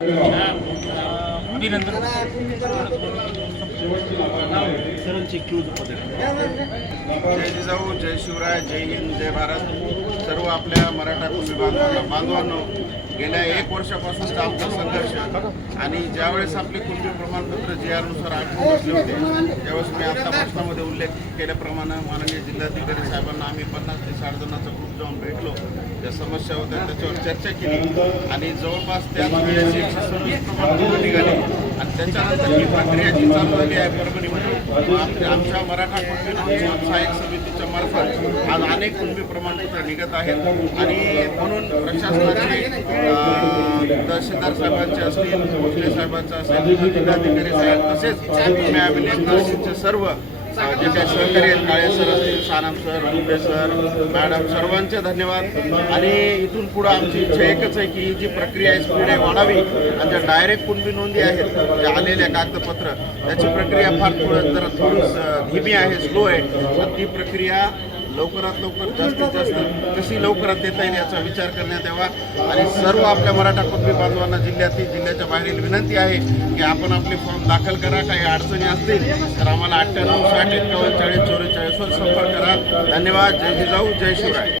अभिनंदन जय जिजाऊ, जय शिवराय, जय हिंद, जय भारत. सर्व आपल्या मराठा कुटुंबी बांधवांनो, गेल्या 1 वर्षापासूनचा आमचा संघर्ष आणि ज्यावेळेस आपले कुटुंबी प्रमाणपत्र JR नुसार आठवून बसले होते, त्यावेळेस मी आता भाषणामध्ये उल्लेख केल्याप्रमाणे माननीय जिल्हाधिकारी साहेबांना आम्ही 50 ते 60 जणांचा ग्रुप जाऊन भेटलो. ज्या समस्या होत्या त्याच्यावर चर्चा केली आणि जवळपास त्याच वेळेस 126 प्रमाणपत्र निघाले आणि त्याच्यानंतर ही प्रक्रिया जी चालू झाली आहे परभणीमध्ये, आमच्या मराठा कुटुंबी सहाय्यक समितीच्या मार्फत आज अनेक कुटुंबी प्रमाणपत्र निघत आहेत आणि म्हणून प्रशासनाचे तहसीलदार साहेबांचे असतील, भोसले साहेबांचे असेल, जिल्हाधिकारी साहेब तसेच न्यायालयाचे सर्व जे काही सहकारी आहेत, काळे सर असतील, सानम सर, रुपे सर, मॅडम, सर्वांचे धन्यवाद. आणि इथून पुढं आमची इच्छा एकच आहे की ही जी प्रक्रिया आहे स्पीड आहे वाढावी आणि ज्या डायरेक्ट कुणबी नोंदी आहेत, ज्या आलेल्या कागदपत्र, त्याची प्रक्रिया फार थोडी धीमी आहे, स्लो आहे. तर ती प्रक्रिया लवकरात लवकर जास्तीत जास्त कशी लवकरात देता येईल याचा विचार करण्यात यावा. आणि सर्व आपल्या मराठा कुटुंबी बांधवांना जिल्ह्याच्या बाहेरील विनंती आहे की आपण आपले फॉर्म दाखल करा. काही अडचणी असतील तर आम्हाला 98 60 41 44 44 वर संपर्क करा. धन्यवाद. जय जिजाऊ, जय शिवराय.